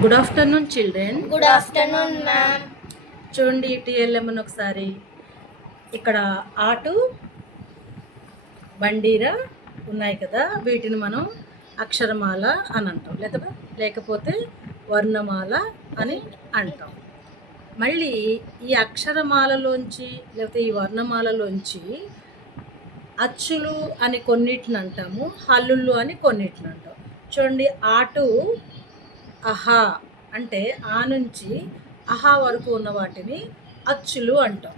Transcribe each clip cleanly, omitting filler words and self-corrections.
Good afternoon children. Good afternoon ma'am. చూడండి TLM ఒకసారి. ఇక్కడ ఆటు బండీరా ఉన్నాయి కదా, వీటిని మనం అక్షరమాల అని అంటాం, లేకపోతే వర్ణమాల అని అంటాం. మళ్ళీ ఈ అక్షరమాలలోంచి లేకపోతే ఈ వర్ణమాలలోంచి అచ్చులు అని కొన్నిటిని అంటాము, హల్లుళ్ళు అని కొన్నిటిని అంటాం. చూడండి, ఆటు అహా అంటే ఆ నుంచి అహా వరకు ఉన్న వాటిని అచ్చులు అంటాం.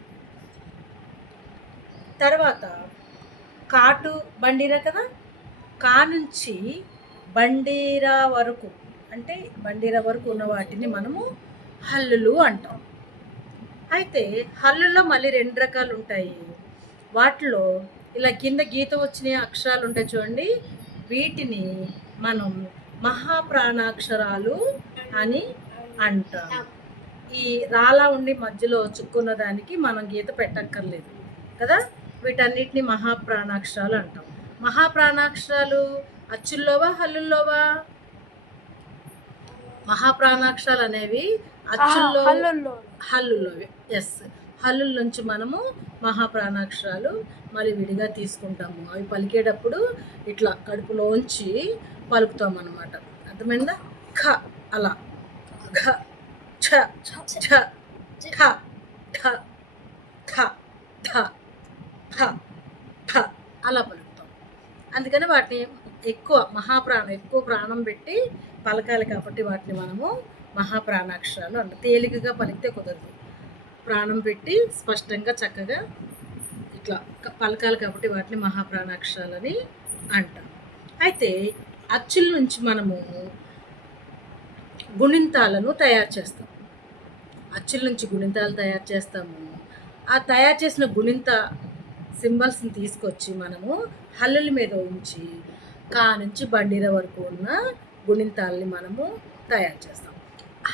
తర్వాత కాటు బండీరా కదా, కా నుంచి బండీరా వరకు అంటే బండీరా వరకు ఉన్న వాటిని మనము హల్లులు అంటాం. అయితే హల్లుల్లో మళ్ళీ రెండు రకాలు ఉంటాయి. వాటిలో ఇలా కింద గీత వచ్చిన అక్షరాలు ఉంటాయి చూడండి, వీటిని మనం మహాప్రాణాక్షరాలు అని అంటాం. ఈ రాలా ఉండి మధ్యలో చుక్కున్న దానికి మనం గీత పెట్టక్కర్లేదు కదా, వీటన్నిటిని మహాప్రాణాక్షరాలు అంటాం. మహాప్రాణాక్షరాలు అచ్చుల్లోవా హల్లుల్లోవా? మహాప్రాణాక్షరాలు అనేవి అచ్చుల్లో హల్లుల్లోవి. ఎస్, హల్లుల నుంచి మనము మహాప్రాణాక్షరాలు మళ్ళీ విడిగా తీసుకుంటాము. అవి పలికేటప్పుడు ఇట్లా కడుపులోంచి పలుకుతాం అన్నమాట. అర్థమైందా? ఖ అలా, ఘ ఛ ఛ ఖ ఠ ఖ ఠ ఫ ఫ అలా పలుకుతాం. అందుకని వాటిని ఎక్కువ ప్రాణం పెట్టి పలకాలి కాబట్టి వాటిని మనము మహాప్రాణాక్షరాలు అంటాం. తేలికగా పలికితే కుదరదు, ప్రాణం పెట్టి స్పష్టంగా చక్కగా ఇట్లా పలకాలి కాబట్టి వాటిని మహాప్రాణాక్షరాలని అంటాం. అయితే అచ్చుల నుంచి మనము గుణింతాలను తయారు చేస్తాం. అచ్చుల నుంచి గుణింతాలు తయారు చేస్తాము. ఆ తయారు చేసిన గుణింత సింబల్స్ని తీసుకొచ్చి మనము హల్లుల మీద ఉంచి కా నుంచి బండిర వరకు ఉన్న గుణింతాలని మనము తయారు చేస్తాం.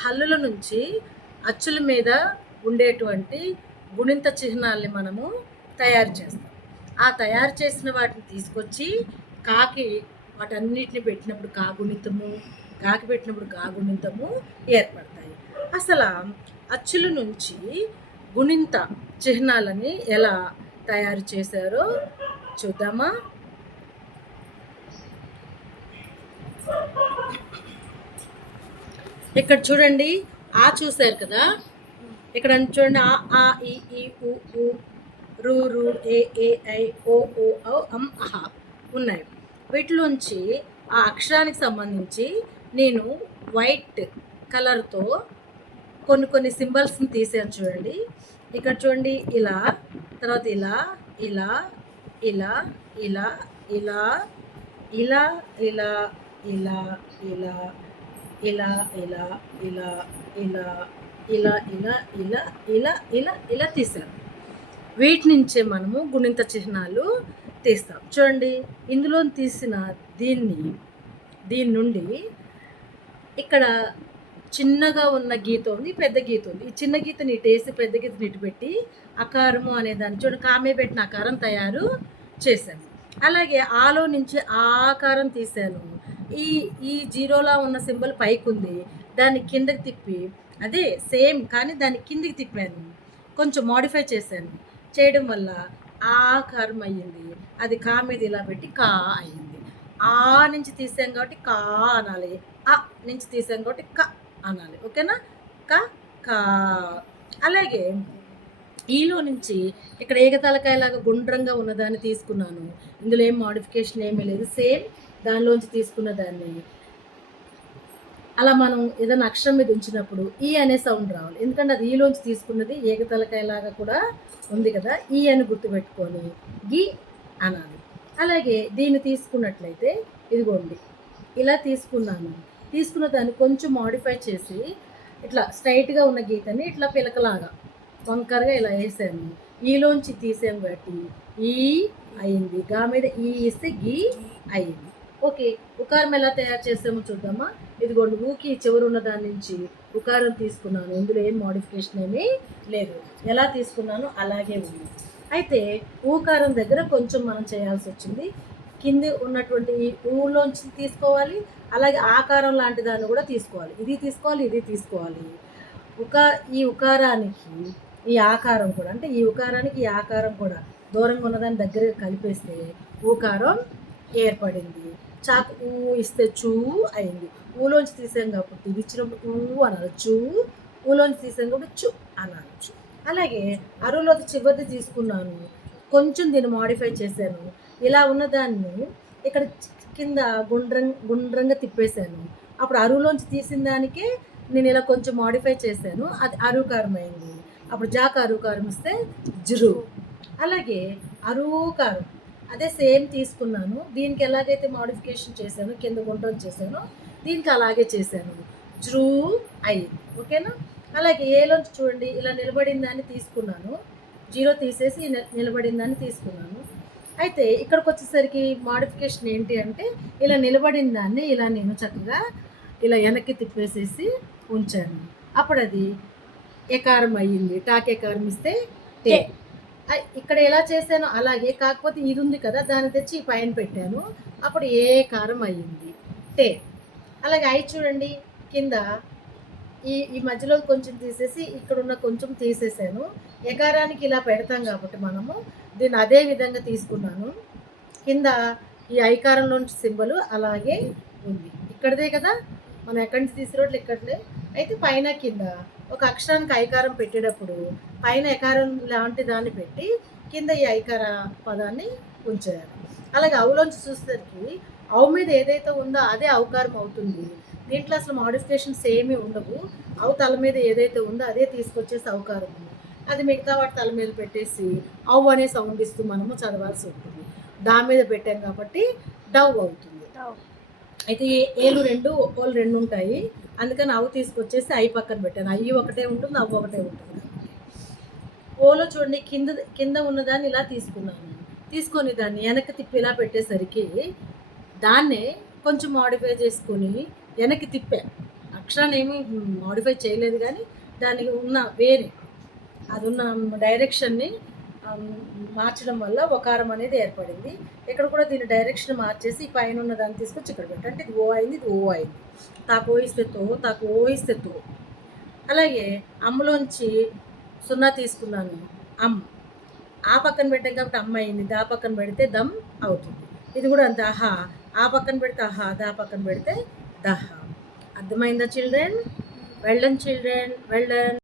హల్లుల నుంచి అచ్చుల మీద ఉండేటువంటి గుణింత చిహ్నాల్ని మనము తయారు చేస్తాం. ఆ తయారు చేసిన వాటిని తీసుకొచ్చి కాకి వాటన్నిటిని పెట్టినప్పుడు కా గుణితము, కాకి పెట్టినప్పుడు గా గుణితము ఏర్పడతాయి. అసలు అచ్చుల నుంచి గుణింత చిహ్నాలని ఎలా తయారు చేశారో చూద్దామా? ఇక్కడ చూడండి, ఆ చూశారు కదా, ఇక్కడ చూడండి ఆ ఈ ఉ ఊ రు రు ఏ ఐ ఓ ఔ అం అహ ఉన్నాయి. వీటిలోంచి ఆ అక్షరానికి సంబంధించి నేను వైట్ కలర్తో కొన్ని సింబల్స్ని తీసాను చూడండి. ఇక్కడ చూడండి, ఇలా, తర్వాత ఇలా ఇలా ఇలా ఇలా ఇలా ఇలా ఇలా ఇలా ఇలా ఇలా ఇలా ఇలా ఇలా ఇలా ఇలా ఇలా ఇలా ఇలా ఇలా తీసాం. వీటి నుంచే మనము గుణింత చిహ్నాలు తీస్తాం. చూడండి, ఇందులో తీసిన దీని నుండి ఇక్కడ చిన్నగా ఉన్న గీత ఉంది, పెద్ద గీత ఉంది. ఈ చిన్న గీతని ఇటేసి పెద్ద గీతని ఇటు పెట్టి అకారము అనే దాన్ని చూడండి, కామే పెట్టిన ఆకారం తయారు చేశాను. అలాగే ఆలో నుంచి ఆకారం తీశాను. ఈ జీరోలా ఉన్న సింబల్ పైకి ఉంది, దాన్ని కిందకి తిప్పి అదే సేమ్ కానీ దాన్ని కిందికి తిప్పాను, కొంచెం మోడిఫై చేశాను. చేయడం వల్ల ఆకారం అయ్యింది. అది కా మీద ఇలా పెట్టి కా అయ్యింది. ఆ నుంచి తీసాం కాబట్టి కా అనాలి, ఆ నుంచి తీసాం కాబట్టి క అనాలి. ఓకేనా? క కా. అలాగే ఈలో నుంచి ఇక్కడ ఏకతలకాయలాగా గుండ్రంగా ఉన్నదాన్ని తీసుకున్నాను. ఇందులో ఏం మోడిఫికేషన్ ఏమీ లేదు, సేమ్ దానిలోంచి తీసుకున్న దాన్ని అలా మనం ఏదైనా అక్షరం మీద ఉంచినప్పుడు ఈ అనే సౌండ్ రావాలి, ఎందుకంటే అది ఈలోంచి తీసుకున్నది ఏకతలకాయలాగా కూడా ఉంది కదా, ఈ అని గుర్తుపెట్టుకొని గి అనాలి. అలాగే దీన్ని తీసుకున్నట్లయితే ఇదిగోండి, ఇలా తీసుకున్న దాన్ని కొంచెం మోడిఫై చేసి ఇట్లా స్ట్రైట్గా ఉన్న గీతని ఇట్లా పిలకలాగా వంకరగా ఇలా వేసాను. ఈలోంచి తీసాను బట్టి ఈ అయింది, గా మీద ఈ ఇస్తే గీ అయింది. ఓకే, ఉకారం ఎలా తయారు చేసామో చూద్దామా? ఇదిగోండి, ఊకి చివరి ఉన్న దాని నుంచి ఉకారం తీసుకున్నాను. ఇందులో ఏం మోడిఫికేషన్ ఏమీ లేదు, ఎలా తీసుకున్నాను అలాగే ఉంది. అయితే ఊకారం దగ్గర కొంచెం మనం చేయాల్సి వచ్చింది. కింది ఉన్నటువంటి ఈ ఊలోంచి తీసుకోవాలి, అలాగే ఆకారం లాంటి దాన్ని కూడా తీసుకోవాలి. ఇది తీసుకోవాలి, ఇది తీసుకోవాలి. ఈ ఉకారానికి ఈ ఆకారం కూడా, అంటే ఈ ఉకారానికి ఈ ఆకారం కూడా దూరంగా ఉన్నదాన్ని దగ్గరగా కలిపేస్తే ఊకారం ఏర్పడింది. చాకు ఊ ఇస్తే చూ అయింది. ఊలోంచి తీసాం కాబట్టి ఇది ఇచ్చినప్పుడు ఊ అనొచ్చు, ఊలోంచి తీసాం కాబట్టి చు అనొచ్చు. అలాగే అరువులోది చివరిది తీసుకున్నాను, కొంచెం దీన్ని మాడిఫై చేశాను. ఇలా ఉన్నదాన్ని ఇక్కడ కింద గుండ్రంగా తిప్పేశాను. అప్పుడు అరువులోంచి తీసిన దానికే నేను ఇలా కొంచెం మాడిఫై చేశాను, అది అరువుకారం అయింది. అప్పుడు జాక అరువుకారం ఇస్తే జృ. అలాగే అరువుకారం అదే సేమ్ తీసుకున్నాను, దీనికి ఎలాగైతే మాడిఫికేషన్ చేశాను, కింద గుండ్రం చేశాను, దీనికి అలాగే చేశాను, జృ అయింది. ఓకేనా? అలాగే ఏలోంచి చూడండి, ఇలా నిలబడిన దాన్ని తీసుకున్నాను, జీరో తీసేసి నిలబడిన దాన్ని తీసుకున్నాను. అయితే ఇక్కడికి వచ్చేసరికి మాడిఫికేషన్ ఏంటి అంటే, ఇలా నిలబడిన దాన్ని ఇలా నేను చక్కగా ఇలా వెనక్కి తిప్పేసేసి ఉంచాను. అప్పుడు అది ఎకారం అయ్యింది. టాకేకారం ఇస్తే టే. ఇక్కడ ఎలా చేశాను అలాగే, కాకపోతే ఇది ఉంది కదా, దాన్ని తెచ్చి పైన పెట్టాను, అప్పుడు ఏ కారం అయ్యింది, టే. అలాగే ఐ చూడండి, కింద ఈ మధ్యలో కొంచెం తీసేసి ఇక్కడున్న కొంచెం తీసేసాను. ఎకారానికి ఇలా పెడతాం కాబట్టి మనము దీన్ని అదే విధంగా తీసుకున్నాను. కింద ఈ ఐకారంలోంచి సింబల్ అలాగే ఉంది, ఇక్కడదే కదా, మనం ఎక్కడి నుంచి తీసుకురావట్లే, ఇక్కడలే. అయితే పైన కింద ఒక అక్షరానికి ఐకారం పెట్టేటప్పుడు పైన ఎకారం లాంటి దాన్ని పెట్టి కింద ఈ ఐకార పదాన్ని ఉంచారు. అలాగే అవులోంచి చూసేసరికి అవు మీద ఏదైతే ఉందో అదే అవుకారం అవుతుంది. దీంట్లో అసలు మాడిఫికేషన్స్ ఏమీ ఉండవు. అవు తల మీద ఏదైతే ఉందో అదే తీసుకొచ్చేసి అవుకారం ఉంది, అది మిగతా వాటి తల మీద పెట్టేసి అవు అనే సౌండ్ ఇస్తూ మనము చదవాల్సి ఉంటుంది. దా మీద పెట్టాం కాబట్టి డవ్ అవుతుంది. అయితే ఏలు రెండు ఓలు రెండు ఉంటాయి, అందుకని అవు తీసుకొచ్చేసి ఐ పక్కన పెట్టాను. అయ్యి ఒకటే ఉంటుంది, అవ్వు ఒకటే ఉంటుంది. ఓలో చూడండి, కింద ఉన్నదాన్ని ఇలా తీసుకున్నాను, తీసుకొని దాన్ని వెనక్కి తిప్పి ఇలా పెట్టేసరికి దాన్నే కొంచెం మాడిఫై చేసుకొని వెనక్కి తిప్పా. అక్షరాన్ని ఏమీ మాడిఫై చేయలేదు, కానీ దానికి ఉన్న వేరే అది ఉన్న డైరెక్షన్ని మార్చడం వల్ల ఒకారం అనేది ఏర్పడింది. ఇక్కడ కూడా దీని డైరెక్షన్ మార్చేసి పైన ఉన్న దాన్ని తీసుకొచ్చి ఇక్కడ పెట్టండి. అంటే ఇది ఓ అయింది, ఇది ఓ అయింది. తాకు ఓయిస్తే తో, తాకు ఓయిస్తే తో. అలాగే అమ్మలోంచి సున్నా తీసుకున్నాను, అమ్. ఆ పక్కన పెట్టాం కాబట్టి అమ్మ అయింది, దా పక్కన పెడితే దమ్ అవుతుంది. ఇది కూడా అంతే, అహా ఆ పక్కన పెడితే అహా, దా పక్కన పెడితే దహ. అర్థమైందా children? Well done children, well done.